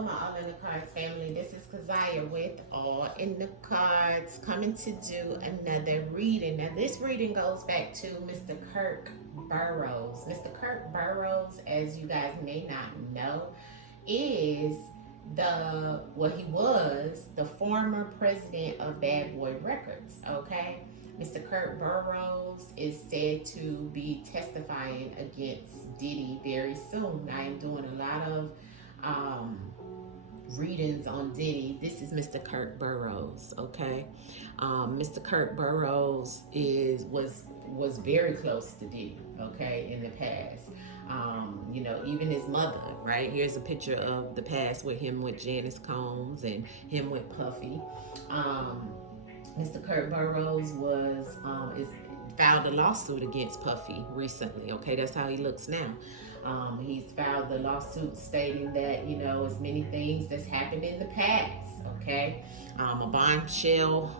Hello, my All in the Cards family. This is Keziah with All in the Cards, coming to do another reading. Now, this reading goes back to Mr. Kirk Burrows. Mr. Kirk Burrows, as you guys may not know, is he was the former president of Bad Boy Records, okay? Mr. Kirk Burrows is said to be testifying against Diddy very soon. I am doing a lot of readings on Diddy. This is Mr. Kirk Burrows, okay? Mr. Kirk Burrows was very close to Diddy, okay, in the past. Even his mother, right? Here's a picture of the past with him with Janice Combs and him with Puffy. Mr. Kirk Burrows filed a lawsuit against Puffy recently. Okay, that's how he looks now. He's filed the lawsuit stating that as many things that's happened in the past. Okay, a bombshell,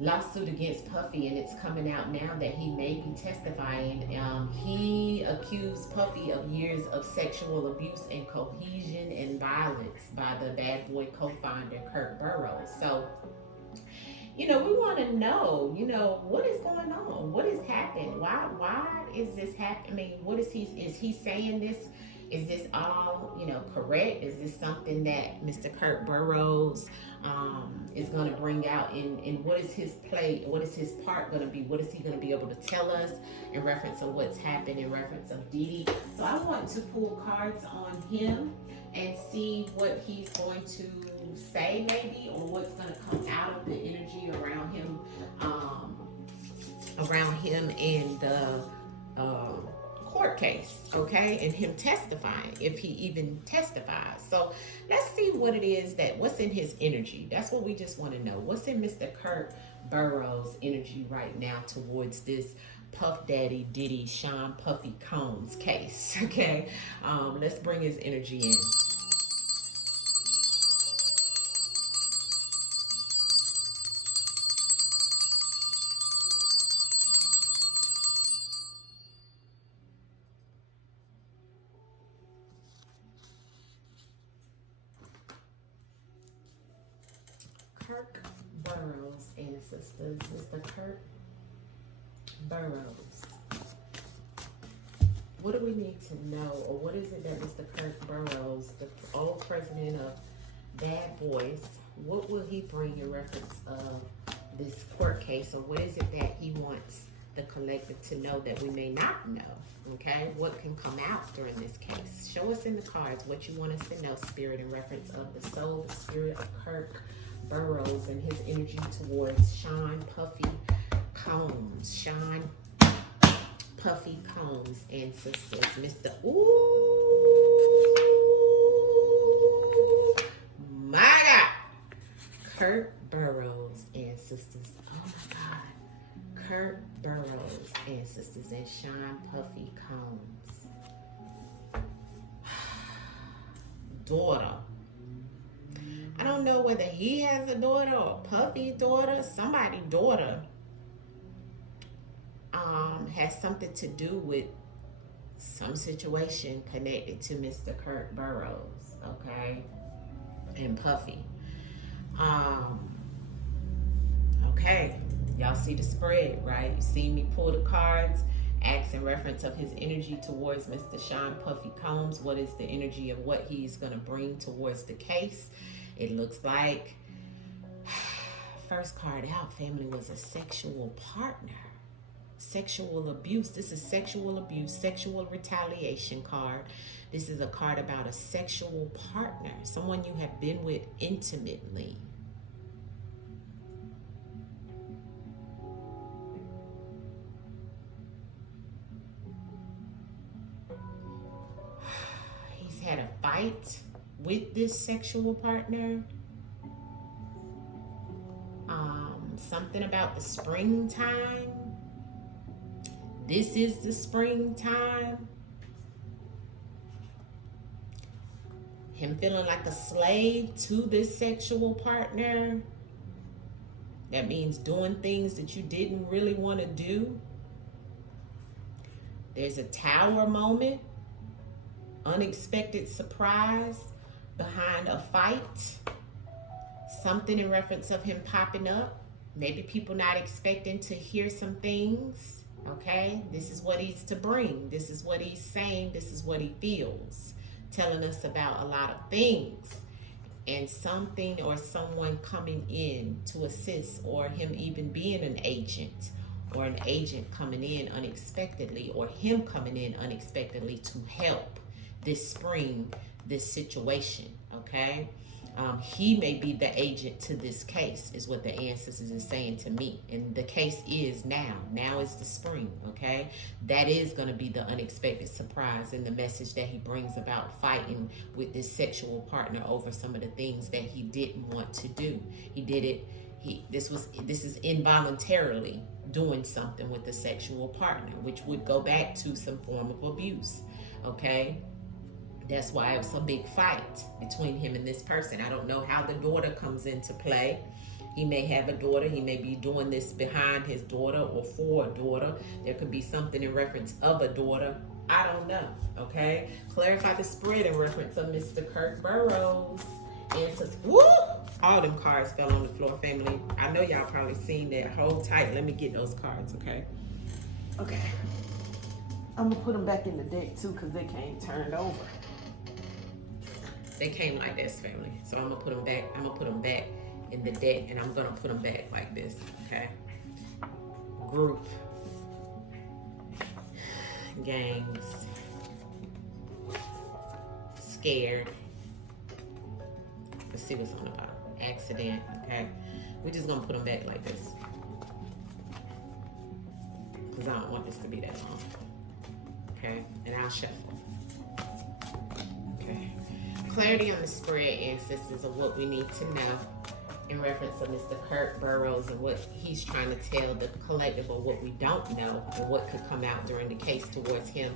lawsuit against Puffy, and it's coming out now that he may be testifying. He accused Puffy of years of sexual abuse and cohesion and violence by the Bad Boy co-founder Kirk Burrows. So, we want to know, what is going on? What has happened? Why is this happening? I mean, what is he saying this? Is this all, correct? Is this something that Mr. Kirk Burrows is going to bring out? And what is his play? What is his part going to be? What is he going to be able to tell us in reference to what's happened in reference of Diddy? So I want to pull cards on him and see what he's going to say, maybe, or what's going to come out of the energy around him in the court case, okay, and him testifying, if he even testifies. So let's see what's in his energy. That's what we just want to know. What's in Mr. Kirk Burrows' energy right now towards this Puff Daddy Diddy Sean Puffy Combs case? Okay, let's bring his energy in. Kirk Burrows and sisters, Mr. Kirk Burrows. What do we need to know, or what is it that Mr. Kirk Burrows, the old president of Bad Boys, what will he bring in reference of this court case, or what is it that he wants the collective to know that we may not know? Okay, what can come out during this case? Show us in the cards what you want us to know, Spirit, in reference of the soul, the spirit of Kirk Burrows and his energy towards Sean Puffy Combs. Sean Puffy Combs and sisters. Mr. My God. Kirk Burrows and sisters. Oh my God. Kirk Burrows and sisters and Sean Puffy Combs. Daughter. I don't know whether he has a daughter or Puffy's daughter, somebody's daughter has something to do with some situation connected to Mr. Kirk Burrows, okay, and Puffy. Okay, y'all see the spread, right? You see me pull the cards, ask in reference of his energy towards Mr. Sean Puffy Combs. What is the energy of what he's going to bring towards the case? It looks like first card out, family, was a sexual partner. Sexual abuse. This is sexual abuse, sexual retaliation card. This is a card about a sexual partner, someone you have been with intimately. He's had a fight with this sexual partner. Something about the springtime. This is the springtime. Him feeling like a slave to this sexual partner. That means doing things that you didn't really want to do. There's a tower moment. unexpected surprise behind a fight. Something in reference of him popping up. Maybe people not expecting to hear some things. Okay, this is what he's to bring. This is what he's saying. This is what he feels. Telling us about a lot of things. And something or someone coming in to assist, or him even being an agent, or an agent coming in unexpectedly, or him coming in unexpectedly to help this spring, this situation, okay? He may be the agent to this case, is what the ancestors is saying to me. And the case is now. Now is the spring, okay? That is going to be the unexpected surprise in the message that he brings about fighting with this sexual partner over some of the things that he didn't want to do. He did it. This is involuntarily doing something with the sexual partner, which would go back to some form of abuse, okay? That's why it was a big fight between him and this person. I don't know how the daughter comes into play. He may have a daughter. He may be doing this behind his daughter or for a daughter. There could be something in reference of a daughter. I don't know, okay? Clarify the spread in reference of Mr. Kirk Burrows. And so, woo! All them cards fell on the floor, family. I know y'all probably seen that. Hold tight. Let me get those cards, okay? Okay. I'm going to put them back in the deck, too, because they came turned over. They came like this, family. So I'm gonna put them back. I'm gonna put them back in the deck, and I'm gonna put them back like this. Okay. Group. Gangs. Scared. Let's see what's on the bottom. Accident. Okay. We're just gonna put them back like this, because I don't want this to be that long. Okay. And I'll shuffle. Okay. Clarity on the spread, ancestors, of what we need to know in reference to Mr. Kirk Burrows and what he's trying to tell the collective, of what we don't know and what could come out during the case towards him,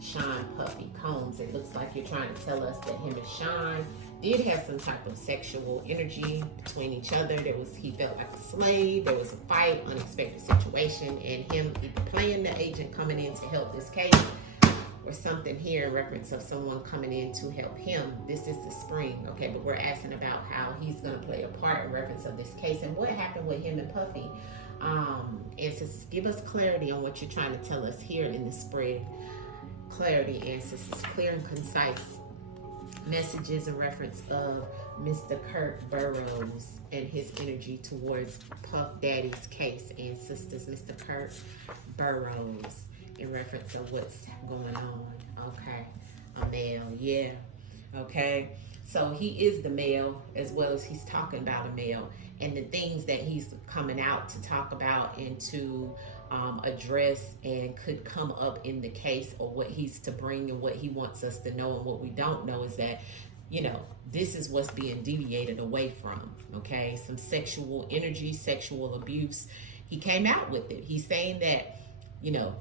Sean Puffy Combs. It looks like you're trying to tell us that him and Sean did have some type of sexual energy between each other. He felt like a slave. There was a fight, unexpected situation, and him either playing the agent coming in to help this case, or something here in reference of someone coming in to help him. This is the spring, okay? But we're asking about how he's gonna play a part in reference of this case and what happened with him and Puffy. Ancestors, give us clarity on what you're trying to tell us here in the spread. Clarity, ancestors, clear and concise messages in reference of Mr. Kirk Burrows and his energy towards Puff Daddy's case. Ancestors, Mr. Kirk Burrows, in reference of what's going on. Okay, a male, yeah. Okay, so he is the male, as well as he's talking about a male, and the things that he's coming out to talk about and to address and could come up in the case, or what he's to bring and what he wants us to know. And what we don't know is that, you know, this is what's being deviated away from. Okay, some sexual energy, sexual abuse. He came out with it. He's saying that, you know,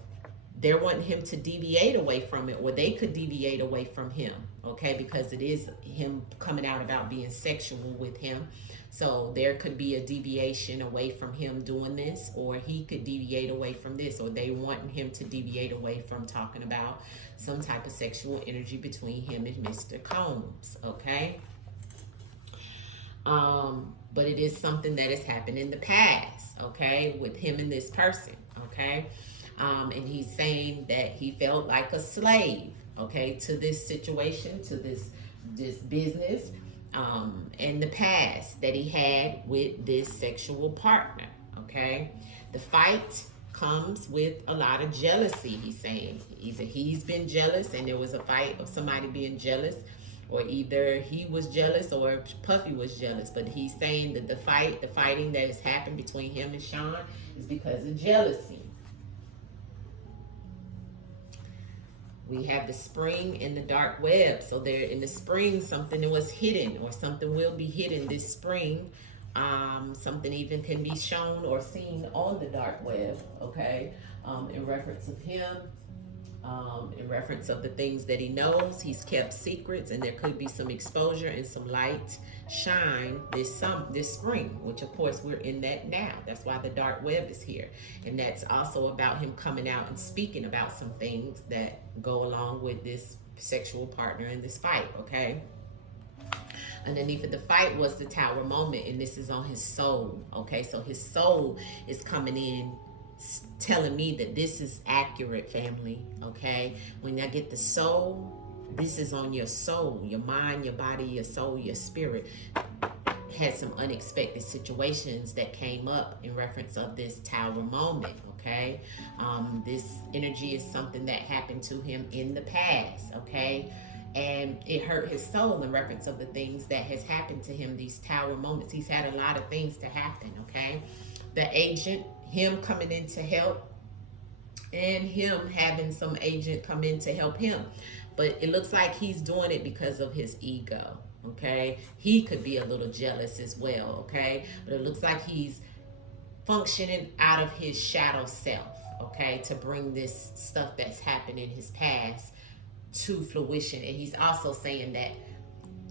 they're wanting him to deviate away from it, or they could deviate away from him, okay? Because it is him coming out about being sexual with him. So there could be a deviation away from him doing this, or he could deviate away from this, or they wanting him to deviate away from talking about some type of sexual energy between him and Mr. Combs, okay? But it is something that has happened in the past, okay, with him and this person, okay? And he's saying that he felt like a slave, okay, to this situation, to this business, in the past that he had with this sexual partner, okay? The fight comes with a lot of jealousy, he's saying. Either he's been jealous and there was a fight of somebody being jealous, or either he was jealous or Puffy was jealous. But he's saying that the fighting that has happened between him and Sean is because of jealousy. We have the spring and the dark web. So there in the spring, something was hidden, or something will be hidden this spring. Something even can be shown or seen on the dark web, okay? In reference of him in reference of the things that he knows. He's kept secrets, and there could be some exposure and some light shine this spring, which of course we're in that now. That's why the dark web is here. And that's also about him coming out and speaking about some things that go along with this sexual partner in this fight, okay? Underneath of the fight was the tower moment, and this is on his soul, okay? So his soul is coming in telling me that this is accurate, family, okay? When I get the soul, this is on your soul, your mind, your body, your soul, your spirit. Had some unexpected situations that came up in reference of this tower moment, okay? This energy is something that happened to him in the past, okay? And it hurt his soul in reference of the things that has happened to him, these tower moments. He's had a lot of things to happen, okay? The agent, him coming in to help, and him having some agent come in to help him. But it looks like he's doing it because of his ego, okay? He could be a little jealous as well, okay? But it looks like he's functioning out of his shadow self, okay? To bring this stuff that's happened in his past to fruition. And he's also saying that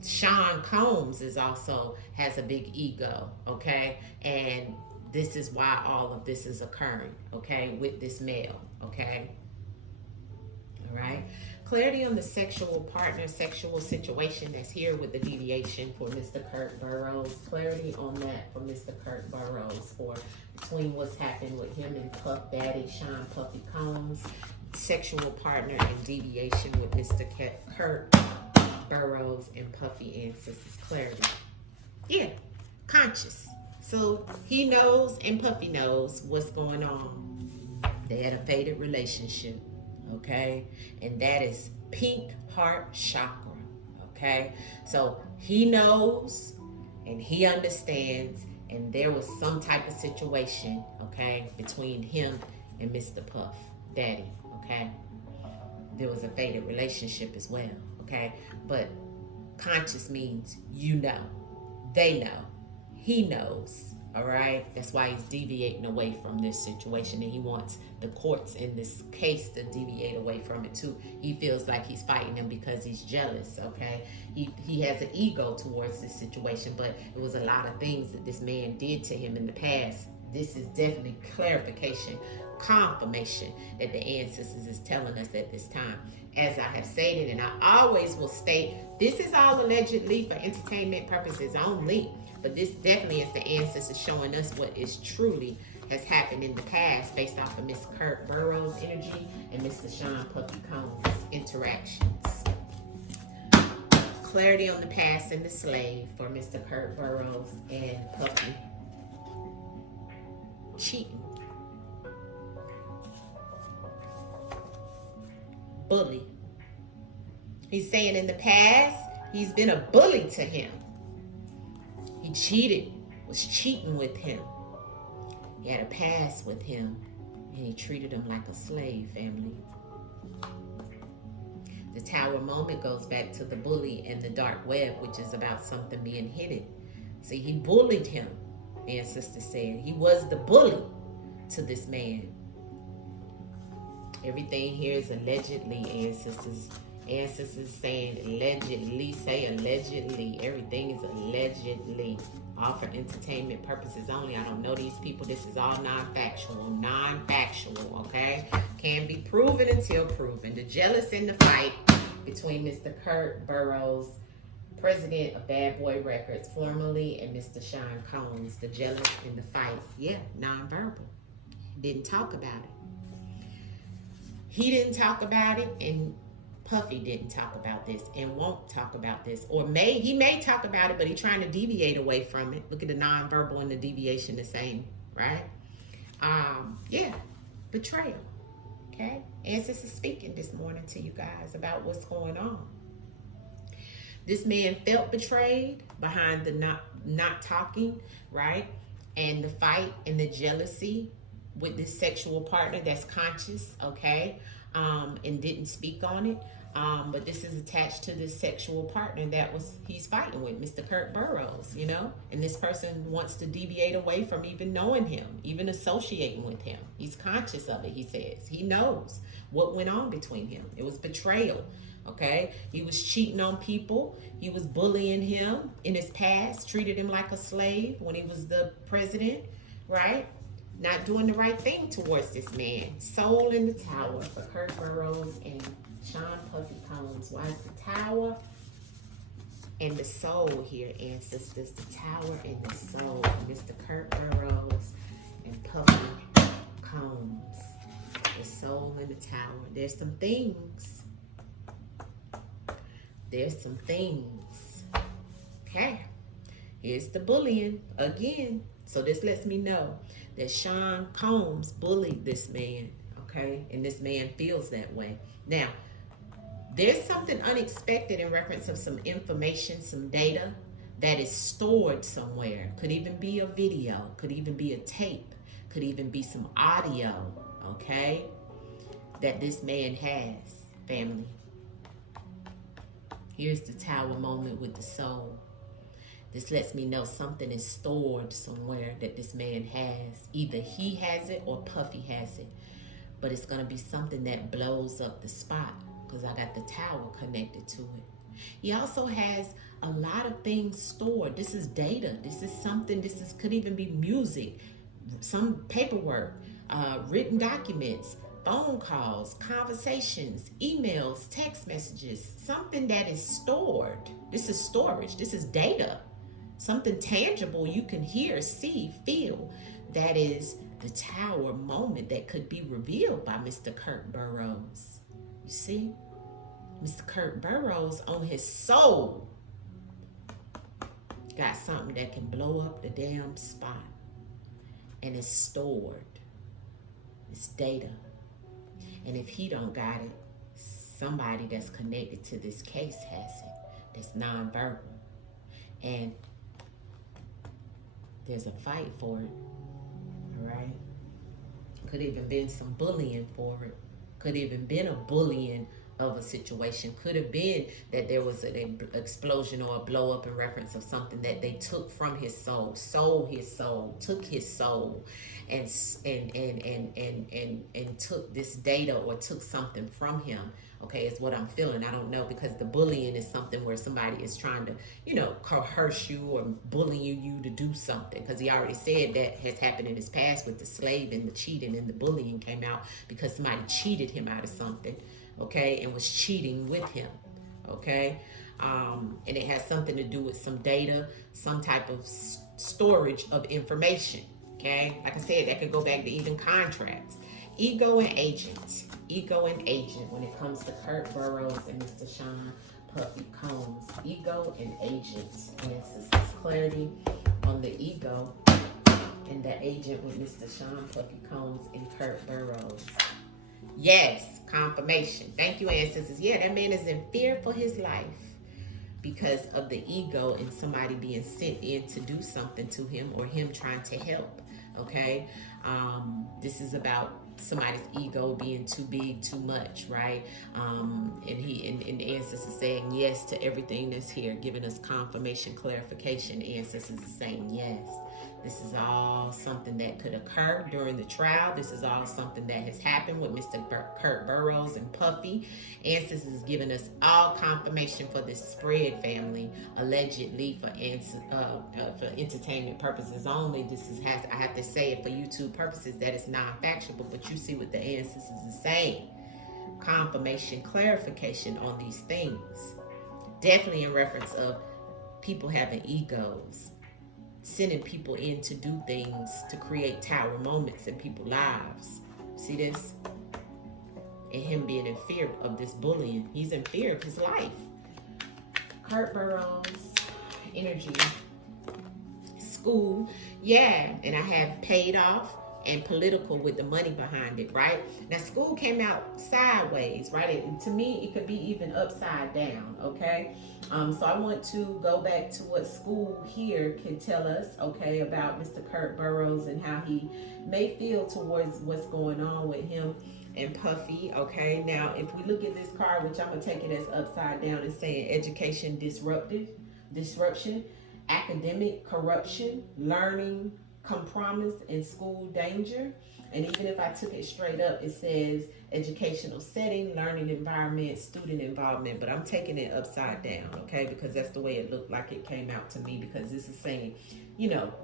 Sean Combs is also has a big ego, okay? And this is why all of this is occurring, okay, with this male, okay? All right. Clarity on the sexual partner, sexual situation that's here with the deviation for Mr. Kirk Burrows. Clarity on that for Mr. Kirk Burrows for between what's happened with him and Puff Daddy, Sean Puffy Combs, sexual partner and deviation with Mr. Kirk Burrows and Puffy ancestors. Clarity. Yeah, conscious. So he knows and Puffy knows what's going on. They had a fated relationship, okay? And that is pink heart chakra, okay? So he knows and he understands, and there was some type of situation, okay, between him and Mr. Puff Daddy, okay? There was a fated relationship as well, okay? But conscious means you know, they know, he knows, all right? That's why he's deviating away from this situation, and he wants the courts in this case to deviate away from it too. He feels like he's fighting them because he's jealous, okay? He has an ego towards this situation, but it was a lot of things that this man did to him in the past. This is definitely clarification, confirmation that the ancestors is telling us at this time. As I have stated, and I always will state, this is all allegedly for entertainment purposes only. But this definitely is the ancestors showing us what is truly has happened in the past based off of Miss Kirk Burrows' energy and Mr. Sean Puffy Combs' interactions. Clarity on the past and the slave for Mr. Kirk Burrows and Puffy. Cheating. Bully. He's saying in the past, he's been a bully to him. He cheated, was cheating with him. He had a past with him, and he treated him like a slave, family. The tower moment goes back to the bully and the dark web, which is about something being hidden. See, he bullied him, ancestor said. He was the bully to this man. Everything here is allegedly, ancestors. Ancestors saying allegedly, say allegedly. Everything is allegedly. All for entertainment purposes only. I don't know these people. This is all non-factual. Non-factual, okay? Can be proven until proven. The jealous in the fight between Mr. Kirk Burrows, president of Bad Boy Records, formerly, and Mr. Sean Combs. The jealous in the fight. Yeah, non-verbal. Didn't talk about it. He didn't talk about it, and Puffy didn't talk about this and won't talk about this. Or he may talk about it, but he's trying to deviate away from it. Look at the nonverbal and the deviation the same, right? Yeah, betrayal, okay? Ancestors speaking this morning to you guys about what's going on. This man felt betrayed behind the not talking, right? And the fight and the jealousy with this sexual partner that's conscious, okay? And didn't speak on it. But this is attached to this sexual partner he's fighting with, Mr. Kirk Burrows, and this person wants to deviate away from even knowing him, even associating with him. He's conscious of it, he says. He knows what went on between him. It was betrayal, okay? He was cheating on people. He was bullying him in his past, treated him like a slave when he was the president, right? Not doing the right thing towards this man. Soul in the Tower for Kirk Burrows and Sean Puffy Combs. Why is the Tower and the Soul here, ancestors? The Tower and the Soul. Mr. Kirk Burrows and Puffy Combs. The Soul and the Tower. There's some things. Okay. Here's the bullying again. So this lets me know that Sean Combs bullied this man, okay? And this man feels that way. Now, there's something unexpected in reference of some information, some data that is stored somewhere. Could even be a video, could even be a tape, could even be some audio, okay? That this man has, family. Here's the Tower moment with the Soul. This lets me know something is stored somewhere that this man has. Either he has it or Puffy has it. But it's going to be something that blows up the spot because I got the Tower connected to it. He also has a lot of things stored. This is data. This is something, could even be music, some paperwork, written documents, phone calls, conversations, emails, text messages, something that is stored. This is storage. This is data. Something tangible you can hear, see, feel. That is the Tower moment that could be revealed by Mr. Kirk Burrows. You see? Mr. Kirk Burrows on his soul got something that can blow up the damn spot. And it's stored. It's data. And if he don't got it, somebody that's connected to this case has it. That's nonverbal. And there's a fight for it, all right? Could even been some bullying for it. Could even been a bullying of a situation. Could have been that there was an explosion or a blow up in reference of something that they took from his soul, sold his soul, took his soul, and took this data or took something from him. Okay, is what I'm feeling. I don't know, because the bullying is something where somebody is trying to, coerce you or bully you to do something. Because he already said that has happened in his past with the slave and the cheating, and the bullying came out because somebody cheated him out of something, okay, and was cheating with him, okay? And it has something to do with some data, some type of storage of information, okay? Like I said, that could go back to even contracts. Ego and agent. Ego and agent when it comes to Kirk Burrows and Mr. Sean Puffy Combs. Ego and agent. Yes, this is clarity on the ego and the agent with Mr. Sean Puffy Combs and Kirk Burrows. Yes, confirmation. Thank you, ancestors. Yeah, that man is in fear for his life because of the ego and somebody being sent in to do something to him or him trying to help. Okay, this is about somebody's ego being too big, too much, right? And the ancestors saying yes to everything that's here, giving us confirmation, clarification. The ancestors are saying yes. This is all something that could occur during the trial. This is all something that has happened with Mr. Kirk Burrows and Puffy. Ancestors is giving us all confirmation for this spread, family, allegedly for entertainment purposes only. I have to say it for YouTube purposes that it's non-factual, but you see what the ancestors are saying. Confirmation, clarification on these things. Definitely in reference of people having egos, sending people in to do things to create tower moments in people's lives. See this? And him being in fear of this bullying. He's in fear of his life. Kirk Burrows, energy, school. Yeah, and I have paid off and political with the money behind it, right? Now, school came out sideways, right? To me, it could be even upside down, okay? So I want to go back to what school here can tell us, okay, about Mr. Kirk Burrows and how he may feel towards what's going on with him and puffy. Okay, now if we look at this card, which I'm gonna take it as upside down, and saying education disruption, academic corruption, learning compromise, and school danger. And even if I took it straight up, it says educational setting, learning environment, student involvement. But I'm taking it upside down, okay? Because that's the way it looked like it came out to me, because this is saying,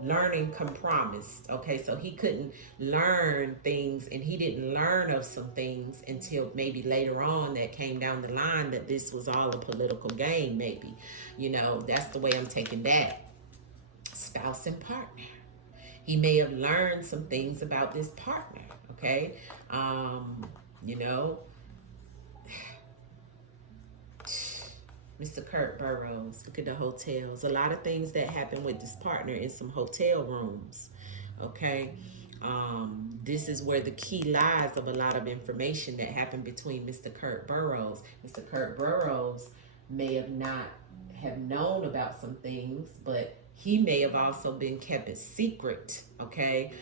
learning compromised, okay? So he couldn't learn things, and he didn't learn of some things until maybe later on that came down the line, that this was all a political game, maybe. That's the way I'm taking that. Spouse and partner. He may have learned some things about this partner, okay? Mr. Kirk Burrows, look at the hotels. A lot of things that happen with this partner in some hotel rooms, okay? This is where the key lies of a lot of information that happened between Mr. Kirk Burrows. Mr. Kirk Burrows may have not have known about some things, but he may have also been kept a secret, okay,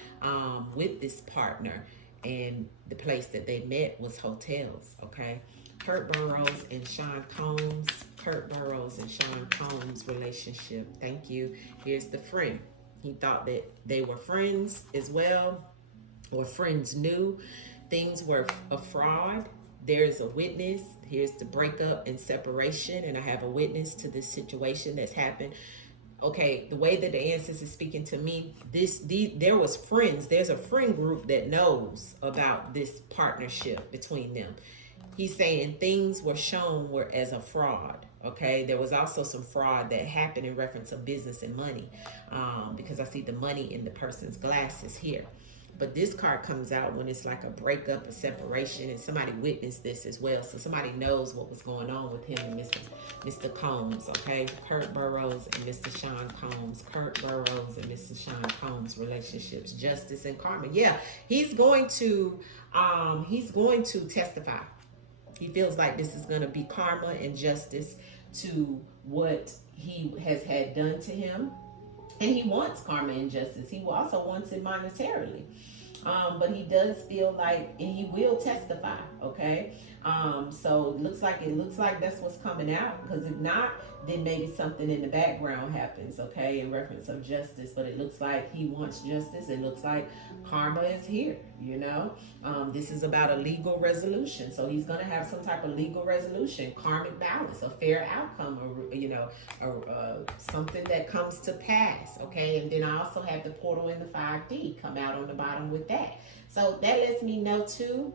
with this partner. And the place that they met was hotels, okay? Kirk Burrows and Sean Combs. Kirk Burrows and Sean Combs relationship. Thank you. Here's the friend. He thought that they were friends as well, or friends knew things were a fraud. There's a witness. Here's the breakup and separation, and I have a witness to this situation that's happened. Okay, the way that the ancestors is speaking to me, there was friends. There's a friend group that knows about this partnership between them. He's saying things were shown were as a fraud. Okay, there was also some fraud that happened in reference of business and money, because I see the money in the person's glasses here. But this card comes out when it's like a breakup, a separation, and somebody witnessed this as well. So somebody knows what was going on with him and Mr. Combs, okay? Kirk Burrows and Mr. Sean Combs. Kirk Burrows and Mr. Sean Combs relationships, justice and karma. Yeah, he's going to testify. He feels like this is going to be karma and justice to what he has had done to him. And he wants karma and justice. He also wants it monetarily. But he does feel like, and he will testify, okay? So it looks like that's what's coming out, because if not, then maybe something in the background happens, okay, in reference of justice. But it looks like he wants justice. It looks like karma is here, This is about a legal resolution. So he's going to have some type of legal resolution, karmic balance, a fair outcome, or something that comes to pass, okay? And then I also have the portal in the 5D come out on the bottom with that. So that lets me know, too,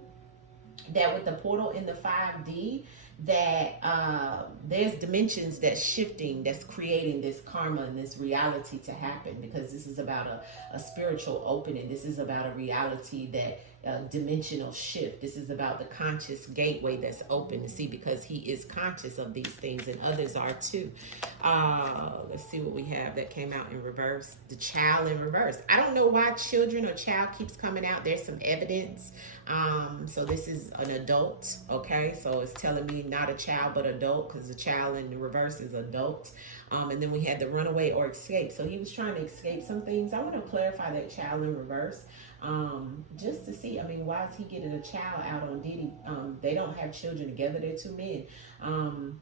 that with the portal in the 5D, that there's dimensions that's shifting, that's creating this karma and this reality to happen, because this is about a spiritual opening. This is about a reality that dimensional shift. This is about the conscious gateway that's open to see, because he is conscious of these things, and others are too. Let's see what we have that came out in reverse. The child in reverse. I don't know why children or child keeps coming out. There's some evidence. So this is an adult, okay? So it's telling me not a child but adult, because the child in the reverse is adult. And then we had the runaway or escape. So he was trying to escape some things. I want to clarify that child in reverse, just to see, why is he getting a child out on Diddy? They don't have children together. They're two men.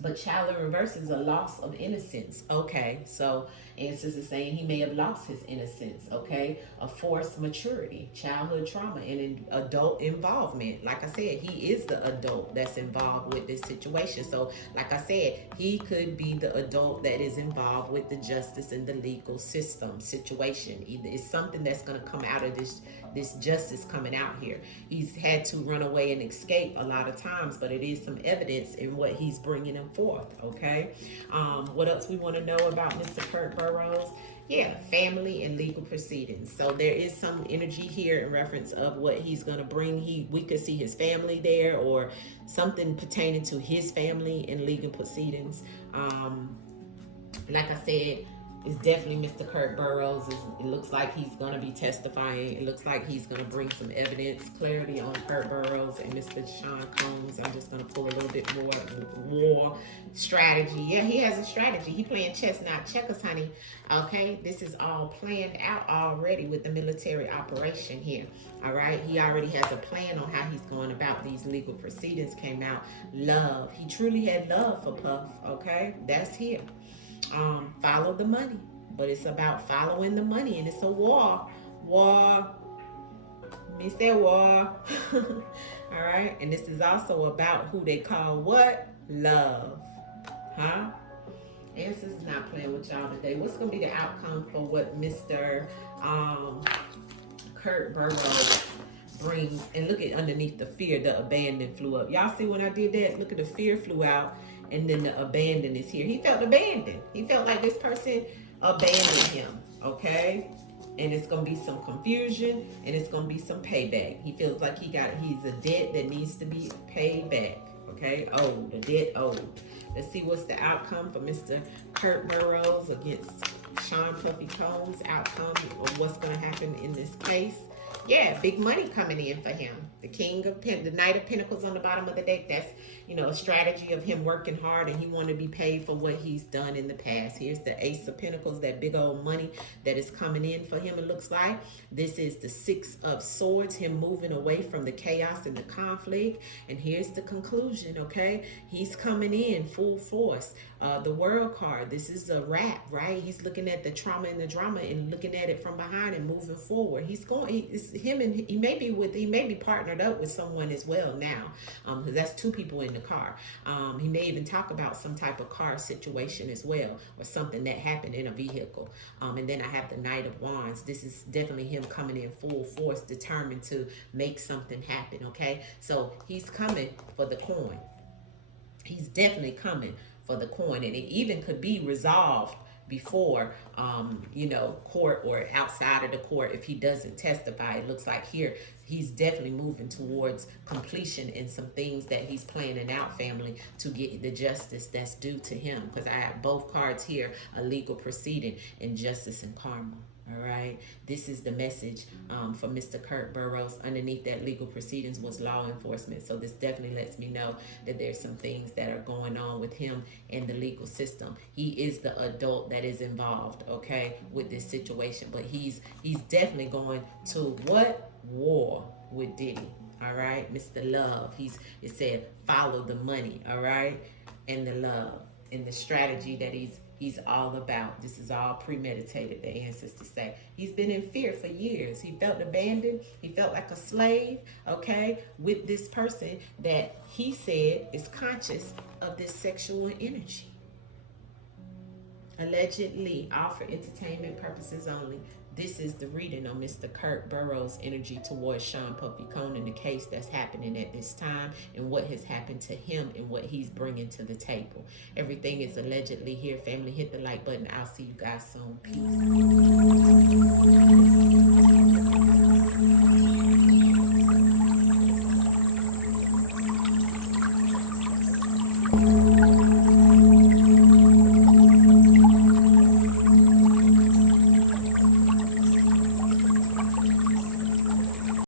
But child in reverse is a loss of innocence. Okay, so Ancestors is saying he may have lost his innocence. Okay, a forced maturity, childhood trauma, and adult involvement. Like I said, he is the adult that's involved with this situation. So, like I said, he could be the adult that is involved with the justice and the legal system situation. Either it's something that's going to come out of this justice coming out here. He's had to run away and escape a lot of times, but it is some evidence in what he's bringing him forth, okay? What else we want to know about Mr. Kirk Burrows? Yeah, family and legal proceedings. So there is some energy here in reference of what he's going to bring. We could see his family there, or something pertaining to his family and legal proceedings. Like I said, It's definitely Mr. Kirk Burrows. It looks like he's going to be testifying. It looks like he's going to bring some evidence, clarity on Kirk Burrows and Mr. Sean Combs. I'm just going to pull a little bit more war strategy. Yeah, he has a strategy. He playing chess, not checkers, honey. Okay, this is all planned out already with the military operation here. All right, he already has a plan on how he's going about these legal proceedings. Came out love. He truly had love for Puff. Okay, that's here. Follow the money, but it's about following the money, and it's a war. Means that war. All right, and this is also about who they call what? Love. Huh? Answers is not playing with y'all today. What's gonna be the outcome for what Mr. Kirk Burrows brings? And look at underneath the fear, the abandon flew up. Y'all see when I did that? Look at the fear flew out, and then the abandon is here. He felt abandoned. He felt like this person abandoned him, okay? And it's going to be some confusion, and it's going to be some payback. He feels like he's a debt that needs to be paid back, okay? Owed, a debt owed. Let's see what's the outcome for Mr. Kirk Burrows against Sean Puffy Combs. Outcome of what's going to happen in this case. Yeah, big money coming in for him. The the Knight of Pentacles on the bottom of the deck. That's, a strategy of him working hard, and he want to be paid for what he's done in the past. Here's the Ace of Pentacles, that big old money that is coming in for him, it looks like. This is the Six of Swords, him moving away from the chaos and the conflict. And here's the conclusion, okay? He's coming in full force. The World card, this is a wrap, right? He's looking at the trauma and the drama and looking at it from behind and moving forward. He may be partnered up with someone as well now, because that's two people in the car. He may even talk about some type of car situation as well, or something that happened in a vehicle. And then I have the Knight of Wands. This is definitely him coming in full force, determined to make something happen, okay? So he's coming for the coin. He's definitely coming for the coin, and it even could be resolved before court or outside of the court if he doesn't testify. It looks like here he's definitely moving towards completion in some things that he's planning out, family, to get the justice that's due to him, because I have both cards here, a legal proceeding and justice and karma. All right, this is the message for Mr. Kirk Burrows. Underneath that legal proceedings was law enforcement. So this definitely lets me know that there's some things that are going on with him in the legal system. He is the adult that is involved, okay, with this situation. But he's definitely going to what? War with Diddy. All right, Mr. Love. It said follow the money, all right, and the love and the strategy that he's all about. This is all premeditated, the ancestors say. He's been in fear for years. He felt abandoned. He felt like a slave, okay, with this person that he said is conscious of this sexual energy. Allegedly, all for entertainment purposes only. This is the reading on Mr. Kirk Burrows' energy towards Sean Puffy Combs, the case that's happening at this time, and what has happened to him and what he's bringing to the table. Everything is allegedly here. Family, hit the like button. I'll see you guys soon. Peace.